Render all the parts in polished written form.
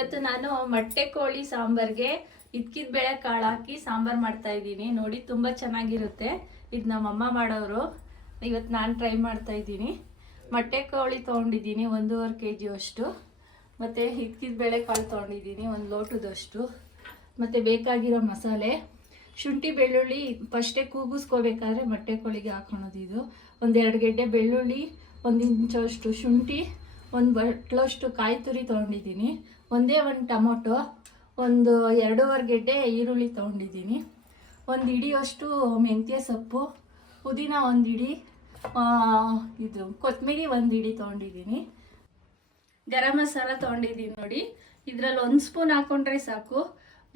ಇವತ್ತು ನಾನು ಮೊಟ್ಟೆ ಕೋಳಿ ಸಾಂಬಾರ್ಗೆ ಇದ್ಕಿದ ಬೇಳೆ ಕಾಳು ಹಾಕಿ ಸಾಂಬಾರ್ ಮಾಡ್ತಾ ಇದ್ದೀನಿ. ನೋಡಿ ತುಂಬಾ ಚೆನ್ನಾಗಿರುತ್ತೆ. ಇದು ನಮ್ಮಮ್ಮ ಮಾಡೋರು. ಇವತ್ತು ನಾನು ಟ್ರೈ ಮಾಡ್ತಾ ಇದ್ದೀನಿ. ಮೊಟ್ಟೆ ಕೋಳಿ ತೊಗೊಂಡಿದ್ದೀನಿ 1.5 kg ಅಷ್ಟು. ಮತ್ತು ಇದ್ಕಿದ ಬೇಳೆ ಕಾಳು ತೊಗೊಂಡಿದ್ದೀನಿ 1 ಲೋಟದಷ್ಟು. ಮತ್ತು ಬೇಕಾಗಿರೋ ಮಸಾಲೆ ಶುಂಠಿ ಬೆಳ್ಳುಳ್ಳಿ ಫಸ್ಟೇ ಕೂಗಿಸ್ಕೋಬೇಕಾದ್ರೆ ಮೊಟ್ಟೆ ಕೋಳಿಗೆ ಹಾಕೊಳೋದು. ಇದು 1-2 ಗೆಡ್ಡೆ ಬೆಳ್ಳುಳ್ಳಿ, 1 ಇಂಚಷ್ಟು ಶುಂಠಿ, 1 ಬಟ್ಲಷ್ಟು ಕಾಯಿ ತುರಿ ತೊಗೊಂಡಿದ್ದೀನಿ. ಒಂದೇ 1 ಟೊಮೊಟೊ, 2.5 ಗೆಡ್ಡೆ ಈರುಳ್ಳಿ ತೊಗೊಂಡಿದ್ದೀನಿ. 1 ಹಿಡಿಯಷ್ಟು ಮೆಂತ್ಯ ಸೊಪ್ಪು, ಪುದೀನ 1 ಹಿಡಿ, ಇದು ಕೊತ್ತಂಬರಿ 1 ಹಿಡಿ ತೊಗೊಂಡಿದ್ದೀನಿ. ಗರಂ ಮಸಾಲ ತೊಗೊಂಡಿದ್ದೀನಿ ನೋಡಿ. ಇದರಲ್ಲಿ 1 ಸ್ಪೂನ್ ಹಾಕ್ಕೊಂಡ್ರೆ ಸಾಕು.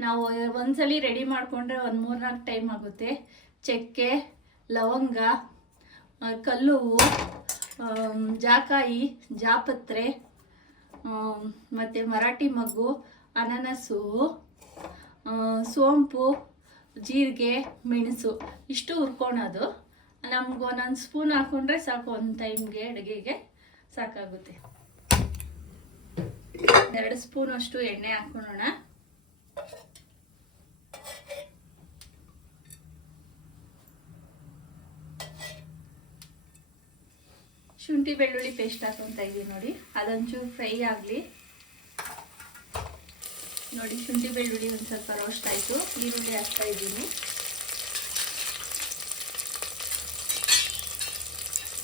ನಾವು ಒಂದ್ಸಲಿ ರೆಡಿ ಮಾಡಿಕೊಂಡ್ರೆ 3-4 ಟೈಮ್ ಆಗುತ್ತೆ. ಚಕ್ಕೆ, ಲವಂಗ, ಕಲ್ಲುವು, ಜಾಕಾಯಿ, ಜಾಪತ್ರೆ, ಮತ್ತು ಮರಾಠಿ ಮಗ್ಗು, ಅನಾನಸು, ಸೋಂಪು, ಜೀರಿಗೆ, ಮೆಣಸು ಇಷ್ಟು ಹುರ್ಕೊಳೋದು. ನಮ್ಗೆ 1 ಸ್ಪೂನ್ ಹಾಕ್ಕೊಂಡ್ರೆ ಸಾಕು. ಒಂದು ಟೈಮ್ಗೆ ಅಡುಗೆಗೆ ಸಾಕಾಗುತ್ತೆ. 2 ಸ್ಪೂನ್ ಅಷ್ಟು ಎಣ್ಣೆ ಹಾಕೊಳ್ಳೋಣ. ಶುಂಠಿ ಬೆಳ್ಳುಳ್ಳಿ ಪೇಸ್ಟ್ ಹಾಕೊತಾ ಇದ್ದೀನಿ ನೋಡಿ. ಅದೊಂಚೂರು ಫ್ರೈ ಆಗಲಿ ನೋಡಿ. ಶುಂಠಿ ಬೆಳ್ಳುಳ್ಳಿ ಒಂದು ಸ್ವಲ್ಪ ರೋಸ್ಟ್ ಆಯಿತು. ಈರುಳ್ಳಿ ಹಾಕ್ತಾ ಇದ್ದೀನಿ.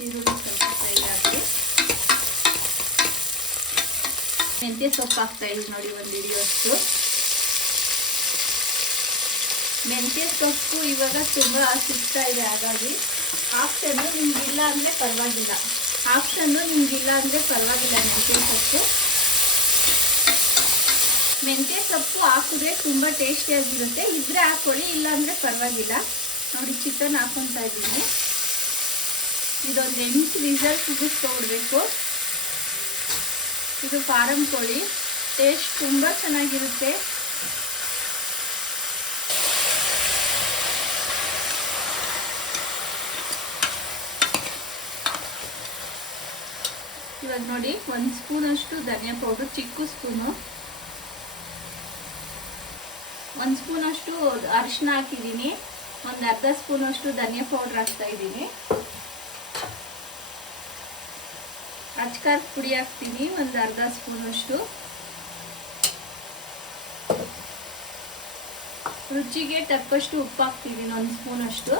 ಈರುಳ್ಳಿ ಸ್ವಲ್ಪ ಫ್ರೈ ಆಗಲಿ. ಮೆಂತ್ಯ ಸೊಪ್ಪು ಹಾಕ್ತಾ ಇದ್ದೀನಿ ನೋಡಿ 1 ಹಿಡಿಯಷ್ಟು. ಮೆಂತ್ಯ ಸೊಪ್ಪು ಇವಾಗ ತುಂಬ ಸಿಗ್ತಾ ಇದೆ. ಹಾಗಾಗಿ ಆಪ್ಷನ್ನು ನಿಮ್ಗಿಲ್ಲ ಅಂದರೆ ಪರವಾಗಿಲ್ಲ. ಮೆಂತ್ಯ ಸೊಪ್ಪು ಹಾಕಿದ್ರೆ ತುಂಬ ಟೇಸ್ಟಿಯಾಗಿರುತ್ತೆ. ಇದ್ರೆ ಹಾಕೊಳ್ಳಿ, ಇಲ್ಲ ಅಂದರೆ ಪರವಾಗಿಲ್ಲ. ನೋಡಿ ಚಿಕನ್ ಹಾಕೊತಾ ಇದ್ದೀನಿ. ಇದೊಂದು 8 ವಿಸಲ್ ಕೂಗಿಸ್ಕೊಬಿಡ್ಬೇಕು. ಇದು ಫಾರಂ ಕೋಳಿ. ಟೇಸ್ಟ್ ತುಂಬ ಚೆನ್ನಾಗಿರುತ್ತೆ. ಇವಾಗ ನೋಡಿ 1 ಸ್ಪೂನ್ ಅಷ್ಟು ಧನಿಯಾ ಪೌಡರ್, ಚಿಕ್ಕ ಸ್ಪೂನು. 1 ಸ್ಪೂನ್ ಅಷ್ಟು ಅರಿಶಿನ ಹಾಕಿದ್ದೀನಿ. 1/2 ಸ್ಪೂನ್ ಅಷ್ಟು ಧನಿಯಾ ಪೌಡರ್ ಹಾಕ್ತಾ ಇದ್ದೀನಿ. ಅಚ್ಕಾರದ ಪುಡಿ ಹಾಕ್ತೀನಿ 1/2 ಸ್ಪೂನ್ ಅಷ್ಟು. ರುಚಿಗೆ ತಕ್ಕಷ್ಟು ಉಪ್ಪು ಹಾಕ್ತೀನಿ 1 ಸ್ಪೂನ್ ಅಷ್ಟು.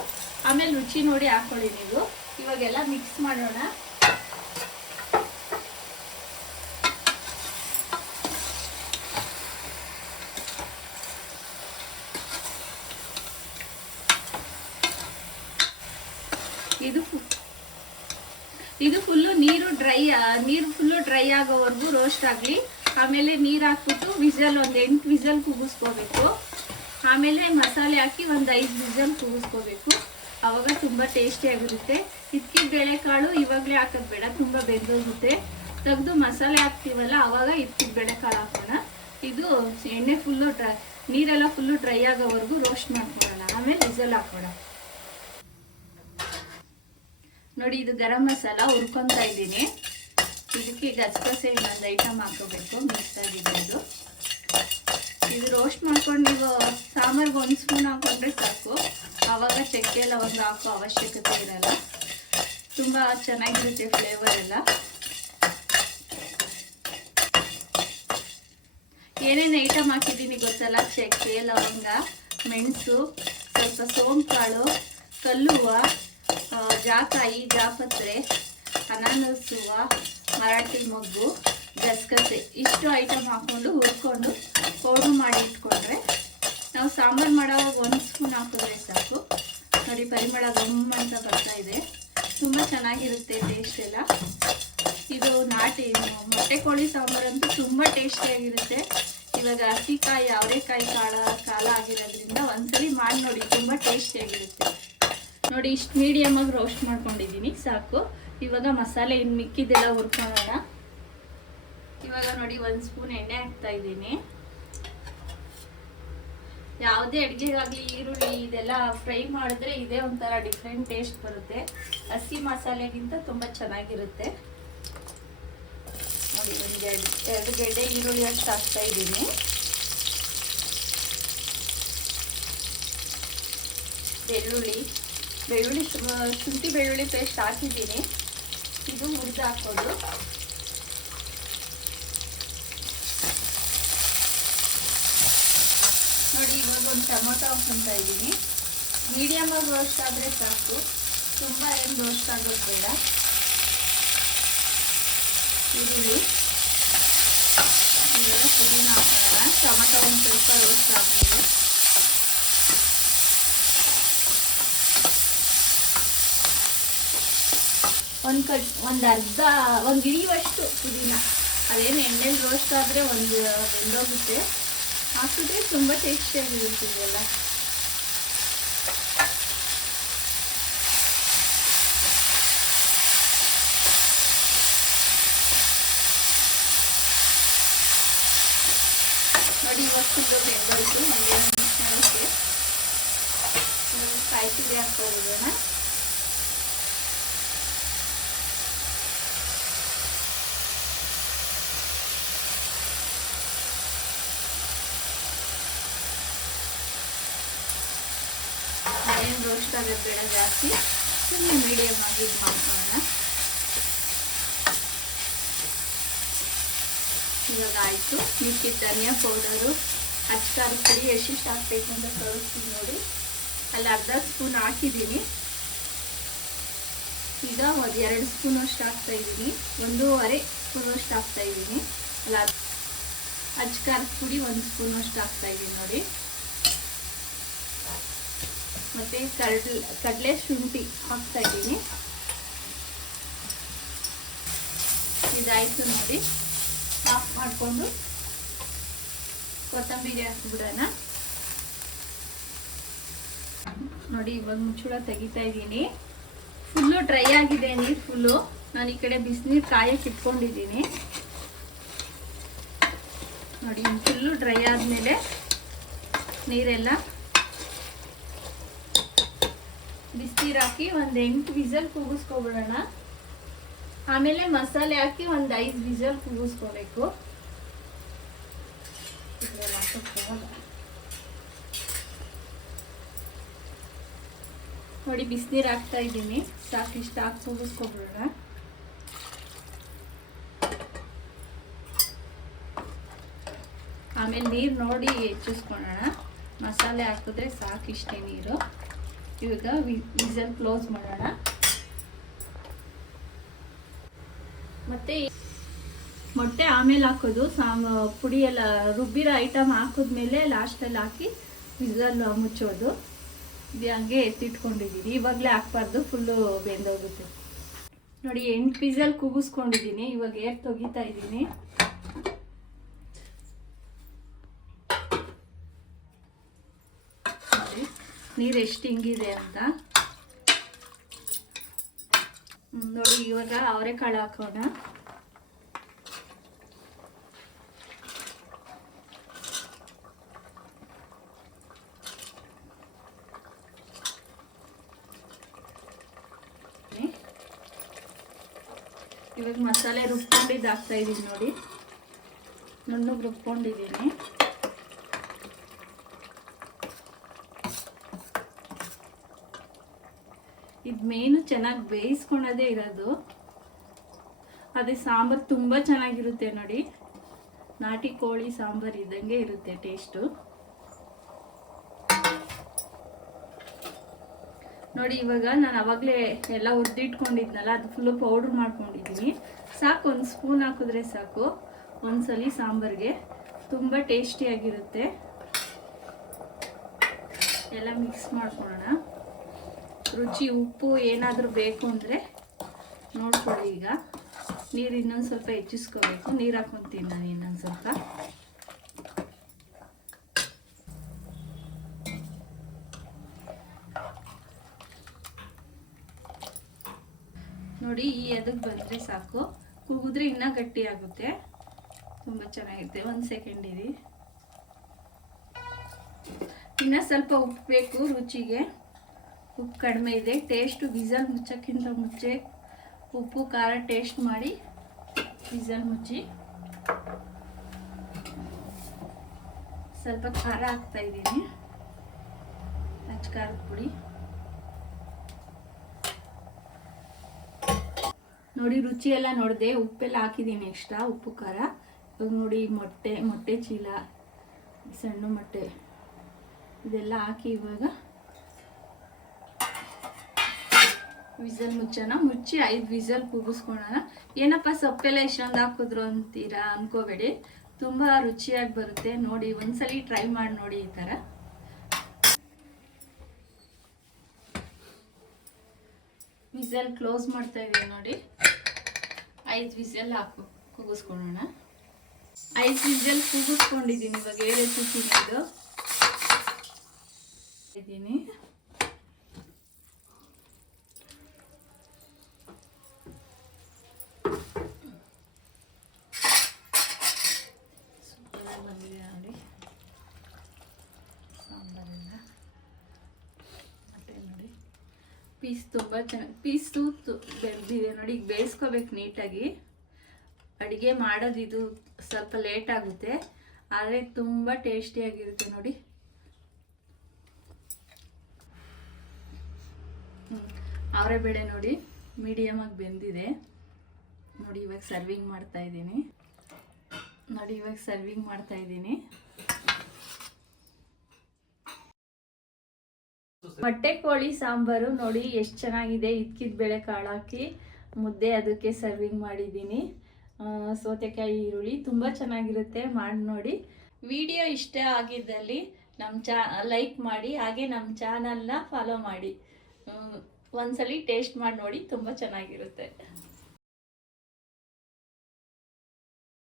ಆಮೇಲೆ ರುಚಿ ನೋಡಿ ಹಾಕೊಳ್ಳಿ ನೀವು. ಇವಾಗೆಲ್ಲ ಮಿಕ್ಸ್ ಮಾಡೋಣ. ಇದು ಫುಲ್ಲು ನೀರು ಫುಲ್ಲು ಡ್ರೈ ಆಗೋವರೆಗೂ ರೋಸ್ಟ್ ಆಗಲಿ. ಆಮೇಲೆ ನೀರು ಹಾಕ್ಬಿಟ್ಟು ವಿಸಲ್ 8 ವಿಸಲ್ ಕೂಗಿಸ್ಕೋಬೇಕು. ಆಮೇಲೆ ಮಸಾಲೆ ಹಾಕಿ 5 ವಿಸಲ್ ಕೂಗಿಸ್ಕೋಬೇಕು. ಆವಾಗ ತುಂಬ ಟೇಸ್ಟಿಯಾಗಿರುತ್ತೆ. ಇದ್ಕಿದ ಬೇಳೆಕಾಳು ಇವಾಗಲೇ ಹಾಕೋದು ಬೇಡ, ತುಂಬ ಬೆಂದೋಗುತ್ತೆ. ತೆಗೆದು ಮಸಾಲೆ ಹಾಕ್ತೀವಲ್ಲ ಆವಾಗ ಇದ್ಕಿದ ಬೇಳೆಕಾಳು ಹಾಕೋಣ. ಇದು ಎಣ್ಣೆ ಫುಲ್ಲು ನೀರೆಲ್ಲ ಫುಲ್ಲು ಡ್ರೈ ಆಗೋವರೆಗೂ ರೋಸ್ಟ್ ಮಾಡ್ಕೊಳ್ಳೋಣ. ಆಮೇಲೆ ವಿಸಲ್ ಹಾಕೋಣ. ನೋಡಿ ಇದು ಗರಂ ಮಸಾಲ ಹುರ್ಕೊತಾ ಇದ್ದೀನಿ. ಇದಕ್ಕೆ ಗಸಗಸೆ ಇನ್ನೊಂದು ಐಟಮ್ ಹಾಕೋಬೇಕು, ಮಿಕ್ಸ್ ಆಗಿದೆ ಇದು ರೋಸ್ಟ್ ಮಾಡ್ಕೊಂಡು ನೀವು ಸಾಂಬಾರ್ಗೆ 1 ಸ್ಪೂನ್ ಹಾಕೊಂಡ್ರೆ ಸಾಕು. ಆವಾಗ ಚಕ್ಕೆ ಲವಂಗ ಹಾಕೋ ಅವಶ್ಯಕತೆ ಇರಲ್ಲ. ತುಂಬ ಚೆನ್ನಾಗಿರುತ್ತೆ ಫ್ಲೇವರ್ ಎಲ್ಲ. ಏನೇನು ಐಟಮ್ ಹಾಕಿದ್ದೀನಿ ಗೊತ್ತಲ್ಲ? ಚಕ್ಕೆ, ಲವಂಗ, ಮೆಣಸು, ಸ್ವಲ್ಪ ಸೋಂಪು ಕಾಳು, ಕಲ್ಲುವ, ಜಾಕಾಯಿ, ಜಾಪತ್ರೆ, ಅನಾನಸುವ, ಮರಾಠಿ ಮೊಗ್ಗು, ಗಸಗಸೆ ಇಷ್ಟು ಐಟಮ್ ಹಾಕ್ಕೊಂಡು ಹುರ್ಕೊಂಡು ಪೌಡ್ರ್ ಮಾಡಿ ಇಟ್ಕೊಂಡ್ರೆ ನಾವು ಸಾಂಬಾರು ಮಾಡೋವಾಗ 1 ಸ್ಪೂನ್ ಹಾಕಿದ್ರೆ ಸಾಕು. ನೋಡಿ ಪರಿಮಳ ಗಮ್ ಅಂತ ಬರ್ತಾ ಇದೆ. ತುಂಬ ಚೆನ್ನಾಗಿರುತ್ತೆ ಟೇಸ್ಟ್ ಎಲ್ಲ. ಇದು ನಾಟಿ ಮೊಟ್ಟೆ ಕೋಳಿ ಸಾಂಬಾರಂತೂ ತುಂಬ ಟೇಸ್ಟಿಯಾಗಿರುತ್ತೆ. ಇವಾಗ ಹಸಿಕಾಯಿ ಅವರೆಕಾಯಿ ಕಾಲ ಆಗಿರೋದ್ರಿಂದ ಒಂದ್ಸಲಿ ಮಾಡಿ ನೋಡಿ, ತುಂಬ ಟೇಸ್ಟಿಯಾಗಿರುತ್ತೆ. ನೋಡಿ ಇಷ್ಟು ಮೀಡಿಯಮಾಗಿ ರೋಸ್ಟ್ ಮಾಡ್ಕೊಂಡಿದ್ದೀನಿ ಸಾಕು. ಇವಾಗ ಮಸಾಲೆ ಇನ್ನು ಮಿಕ್ಕಿದೆಲ್ಲ ಹುರ್ಕೊಳ್ಳೋಣ. ಇವಾಗ ನೋಡಿ 1 ಸ್ಪೂನ್ ಎಣ್ಣೆ ಹಾಕ್ತಾ ಇದ್ದೀನಿ. ಯಾವುದೇ ಅಡುಗೆಗಾಗಲಿ ಈರುಳ್ಳಿ ಇದೆಲ್ಲ ಫ್ರೈ ಮಾಡಿದ್ರೆ ಇದೇ ಒಂಥರ ಡಿಫ್ರೆಂಟ್ ಟೇಸ್ಟ್ ಬರುತ್ತೆ. ಹಸಿ ಮಸಾಲೆಗಿಂತ ತುಂಬ ಚೆನ್ನಾಗಿರುತ್ತೆ. ನೋಡಿ ಒಂದು ಎರಡು ಗೆಡ್ಡೆ ಈರುಳ್ಳಿ ಅಷ್ಟು ಹಾಕ್ತಾ ಇದ್ದೀನಿ. ಬೆಳ್ಳುಳ್ಳಿ ಶುಂಠಿ ಬೆಳ್ಳುಳ್ಳಿ ಪೇಸ್ಟ್ ಹಾಕಿದ್ದೀನಿ. ಇದು ಹುರಿದು ಹಾಕೋದು. ನೋಡಿ ಇವಾಗ ಒಂದು ಟೊಮೊಟೊ ಹಾಕ್ತಾ ಇದ್ದೀನಿ. ಮೀಡಿಯಮ್ ಆಗಿ ರೋಸ್ಟ್ ಆದರೆ ಸಾಕು, ತುಂಬ ಏನು ರೋಸ್ಟ್ ಆಗೋದು ಬೇಡ. ಈರುಳ್ಳಿ ಇವೆಲ್ಲ ಪುದೀನ ಹಾಕೋಣ. ಟೊಮೊಟೊ ಒಂದು ಸ್ವಲ್ಪ ರೋಸ್ಟ್ ಆದಮೇಲೆ ಒಂದು ಹಿಡಿಯುವಷ್ಟು ಪುದೀನ. ಅದೇನು ಎಣ್ಣೆಲಿ ರೋಸ್ಟ್ ಆದರೆ ಒಂದು ಬೆಂದೋಗುತ್ತೆ. ಹಾಕಿದ್ರೆ ತುಂಬ ಟೇಸ್ಟಿಯಾಗಿರುತ್ತೆ ಇದೆಲ್ಲ. ನೋಡಿ ಇವಾಗ ಫುಲ್ಲು ಬೆಂದೋಯ್ತು. ನಮಗೆ ಮಿಕ್ಸ್ ಮಾಡೋಕ್ಕೆ ಕಾಯಿ ತುರಿ ಹಾಕ್ಕೊಬಿಡೋಣ. ಏನು ರೋಸ್ಟ್ ಆಗೋದು ಬೇಡ ಜಾಸ್ತಿ, ಸುಮ್ಮನೆ ಮೀಡಿಯಮ್ ಆಗಿ ಇದು ಮಾಡ್ಕೊಳ್ಳೋಣ. ಇವಾಗ ಆಯಿತು. ಮಿಕ್ಕಿದ ಧನಿಯಾ ಪೌಡರು, ಅಚ್ಕಾರದ ಪುಡಿ ಎಷ್ಟಿಷ್ಟು ಹಾಕಬೇಕು ಅಂತ ತೋರಿಸ್ತೀನಿ ನೋಡಿ. ಅಲ್ಲಿ ಅರ್ಧ ಸ್ಪೂನ್ ಹಾಕಿದ್ದೀನಿ. ಈಗ ಒಂದು 2 ಸ್ಪೂನಷ್ಟು ಹಾಕ್ತಾಯಿದ್ದೀನಿ. 1.5 ಸ್ಪೂನಷ್ಟು ಹಾಕ್ತಾಯಿದ್ದೀನಿ. ಅಲ್ಲ ಅಚ್ಕಾರದ ಪುಡಿ 1 ಸ್ಪೂನಷ್ಟು ಹಾಕ್ತಾಯಿದ್ದೀನಿ ನೋಡಿ. ಮತ್ತು ಕಡಲೆ ಶುಂಠಿ ಹಾಕ್ತಾಯಿದ್ದೀನಿ. ಇದಾಯಿತು ನೋಡಿ. ಆಫ್ ಮಾಡಿಕೊಂಡು ಕೊತ್ತಂಬರಿ ಹಾಕ್ಬಿಡೋಣ. ನೋಡಿ ಇವಾಗ ಮುಚ್ಚಳ ತೆಗಿತಾ ಇದ್ದೀನಿ. ಫುಲ್ಲು ಡ್ರೈ ಆಗಿದೆ ನೀರು ಫುಲ್ಲು. ನಾನು ಈ ಕಡೆ ಬಿಸಿನೀರು ಕಾಯಕ್ಕೆ ಇಟ್ಕೊಂಡಿದ್ದೀನಿ. ನೋಡಿ ಫುಲ್ಲು ಡ್ರೈ ಆದಮೇಲೆ ನೀರೆಲ್ಲ ಬಿಸಿನೀರು ಹಾಕಿ ಒಂದು 8 ವಿಸಲ್ ಕೂಗಿಸ್ಕೊಬಿಡೋಣ. ಆಮೇಲೆ ಮಸಾಲೆ ಹಾಕಿ ಒಂದು 5 ವಿಸಲ್ ಕೂಗಿಸ್ಕೋಬೇಕು. ನೋಡಿ ಬಿಸಿನೀರು ಹಾಕ್ತಾ ಇದ್ದೀನಿ. ಸಾಕು, ಇಷ್ಟ ಹಾಕಿ ಕೂಗಿಸ್ಕೊಬಿಡೋಣ. ಆಮೇಲೆ ನೀರು ನೋಡಿ ಹೆಚ್ಚಿಸ್ಕೊಳ್ಳೋಣ. ಮಸಾಲೆ ಹಾಕಿದ್ರೆ ಸಾಕಿಷ್ಟೇ ನೀರು. ಇವಾಗ ವಿಸಲ್ ಕ್ಲೋಸ್ ಮಾಡೋಣ. ಮತ್ತೆ ಮೊಟ್ಟೆ ಆಮೇಲೆ ಹಾಕೋದು. ಪುಡಿ ಎಲ್ಲ ರುಬ್ಬಿರೋ ಐಟಮ್ ಹಾಕಿದ್ಮೇಲೆ ಲಾಸ್ಟಲ್ಲಿ ಹಾಕಿ ವಿಸಲ್ ಮುಚ್ಚೋದು. ಇದು ಹಂಗೆ ಎತ್ತಿಟ್ಕೊಂಡಿದ್ದೀನಿ. ಇವಾಗಲೇ ಹಾಕ್ಬಾರ್ದು, ಫುಲ್ಲು ಬೆಂದೋಗುತ್ತೆ. ನೋಡಿ 8 ವಿಸಲ್ ಕೂಗಿಸ್ಕೊಂಡಿದ್ದೀನಿ. ಇವಾಗ ಏರ್ ತೆಗಿತಾ ಇದ್ದೀನಿ. ನೀರು ಎಷ್ಟು ಹಿಂಗಿದೆ ಅಂತ ನೋಡಿ. ಇವಾಗ ಅವರೆಕಾಳು ಹಾಕೋಣ. ಇವಾಗ ಮಸಾಲೆ ರುಬ್ಕೊಂಡಿದ್ದು ಹಾಕ್ತಾ ಇದ್ದೀನಿ ನೋಡಿ. ನುಣ್ಣಗೆ ರುಬ್ಕೊಂಡಿದ್ದೀನಿ. ಇದು ಮೇನು ಚೆನ್ನಾಗಿ ಬೇಯಿಸ್ಕೊಳ್ಳೋದೇ ಇರೋದು. ಅದೇ ಸಾಂಬಾರು ತುಂಬ ಚೆನ್ನಾಗಿರುತ್ತೆ ನೋಡಿ. ನಾಟಿ ಕೋಳಿ ಸಾಂಬಾರು ಇದ್ದಂಗೆ ಇರುತ್ತೆ ಟೇಸ್ಟು. ನೋಡಿ ಇವಾಗ ನಾನು ಆವಾಗಲೇ ಎಲ್ಲ ಹುರಿದಿಟ್ಕೊಂಡಿದ್ನಲ್ಲ, ಅದು ಫುಲ್ಲು ಪೌಡ್ರ್ ಮಾಡ್ಕೊಂಡಿದ್ದೀನಿ. ಸಾಕು, 1 ಸ್ಪೂನ್ ಹಾಕಿದ್ರೆ ಸಾಕು ಒಂದ್ಸಲಿ ಸಾಂಬಾರಿಗೆ. ತುಂಬ ಟೇಸ್ಟಿಯಾಗಿರುತ್ತೆ. ಎಲ್ಲ ಮಿಕ್ಸ್ ಮಾಡ್ಕೊಳ್ಳೋಣ. ರುಚಿ ಉಪ್ಪು ಏನಾದರೂ ಬೇಕು ಅಂದರೆ ನೋಡ್ಕೊಳ್ಳಿ. ಈಗ ನೀರು ಇನ್ನೊಂದು ಸ್ವಲ್ಪ ಹೆಚ್ಚಿಸ್ಕೋಬೇಕು. ನೀರು ಹಾಕ್ಕೊತೀನಿ ನಾನು ಇನ್ನೊಂದು ಸ್ವಲ್ಪ. ನೋಡಿ ಈ ಅದಕ್ಕೆ ಬಂದರೆ ಸಾಕು. ಕೂಗಿದ್ರೆ ಇನ್ನೂ ಗಟ್ಟಿ ಆಗುತ್ತೆ. ತುಂಬ ಚೆನ್ನಾಗಿರುತ್ತೆ. 1 ಸೆಕೆಂಡ್ ಇರಿ. ಇನ್ನೂ ಸ್ವಲ್ಪ ಉಪ್ಪು ಬೇಕು ರುಚಿಗೆ. ಉಪ್ಪು ಕಡಿಮೆ ಇದೆ. ಟೇಸ್ಟು ವಿಸಲ್ ಮುಚ್ಚೋಕ್ಕಿಂತ ಮುಂಚೆ ಉಪ್ಪು ಖಾರ ಟೇಸ್ಟ್ ಮಾಡಿ ವಿಸಲ್ ಮುಚ್ಚಿ ಸ್ವಲ್ಪ ಖಾರ ಹಾಕ್ತಾ ಇದ್ದೀನಿ, ಅಚ್ಚ ಖಾರದ ಪುಡಿ. ನೋಡಿ ರುಚಿ ಎಲ್ಲ ನೋಡಿದೆ, ಉಪ್ಪೆಲ್ಲ ಹಾಕಿದ್ದೀನಿ ಎಕ್ಸ್ಟ್ರಾ, ಉಪ್ಪು ಖಾರ. ಇವಾಗ ನೋಡಿ ಮೊಟ್ಟೆ ಚೀಲ, ಸಣ್ಣ ಮೊಟ್ಟೆ ಇದೆಲ್ಲ ಹಾಕಿ ಇವಾಗ ವಿಸಲ್ ಮುಚ್ಚಿ 5 ವಿಸಲ್ ಕೂಗಿಸ್ಕೊಳ್ಳೋಣ. ಏನಪ್ಪ ಸೊಪ್ಪೆಲ್ಲ ಇಷ್ಟೊಂದು ಹಾಕಿದ್ರು ಅಂತೀರಾ ಅನ್ಕೋಬೇಡಿ, ತುಂಬ ರುಚಿಯಾಗಿ ಬರುತ್ತೆ. ನೋಡಿ ಒಂದ್ಸಲಿ ಟ್ರೈ ಮಾಡಿ ನೋಡಿ ಈ ಥರ. ವಿಸಲ್ ಕ್ಲೋಸ್ ಮಾಡ್ತಾ ಇದ್ದೀನಿ ನೋಡಿ. 5 ವಿಸಲ್ ಕೂಗಿಸ್ಕೊಳ್ಳೋಣ. 5 ವಿಸಲ್ ಕೂಗಿಸ್ಕೊಂಡಿದ್ದೀನಿ. ಇವಾಗ ಏರಿಸ್ತೀನಿ ಇದು ಇದ್ದೀನಿ. ಬಂದಿದೆ ನೋಡಿ ಸಾಂಬಾರಿಂದ. ಮತ್ತೆ ನೋಡಿ ಪೀಸ್ ತುಂಬ ಚೆನ್ನಾಗಿ ಪೀಸು ಬೆಳೆದಿದೆ ನೋಡಿ. ಈಗ ಬೇಯಿಸ್ಕೋಬೇಕು ನೀಟಾಗಿ. ಅಡುಗೆ ಮಾಡೋದಿದು ಸ್ವಲ್ಪ ಲೇಟ್ ಆಗುತ್ತೆ, ಆದರೆ ತುಂಬ ಟೇಸ್ಟಿಯಾಗಿರುತ್ತೆ ನೋಡಿ. ಅವರೆಬೇಳೆ ನೋಡಿ ಮೀಡಿಯಮಾಗಿ ಬೆಂದಿದೆ ನೋಡಿ. ಇವಾಗ ಸರ್ವಿಂಗ್ ಮಾಡ್ತಾ ಇದ್ದೀನಿ ನೋಡಿ. ಮೊಟ್ಟೆ ಕೋಳಿ ಸಾಂಬಾರು ನೋಡಿ ಎಷ್ಟು ಚೆನ್ನಾಗಿದೆ. ಇದ್ಕಿದ ಬೇಳೆ ಕಾಳು ಹಾಕಿ ಮುದ್ದೆ ಅದಕ್ಕೆ ಸರ್ವಿಂಗ್ ಮಾಡಿದ್ದೀನಿ. ಸೌತೆಕಾಯಿ ಈರುಳ್ಳಿ ತುಂಬ ಚೆನ್ನಾಗಿರುತ್ತೆ, ಮಾಡಿ ನೋಡಿ. ವಿಡಿಯೋ ಇಷ್ಟ ಆಗಿದ್ದಲ್ಲಿ ಲೈಕ್ ಮಾಡಿ, ಹಾಗೆ ನಮ್ಮ ಚಾನಲ್ನ ಫಾಲೋ ಮಾಡಿ. ಒಂದ್ಸಲಿ ಟೇಸ್ಟ್ ಮಾಡಿ ನೋಡಿ, ತುಂಬ ಚೆನ್ನಾಗಿರುತ್ತೆ.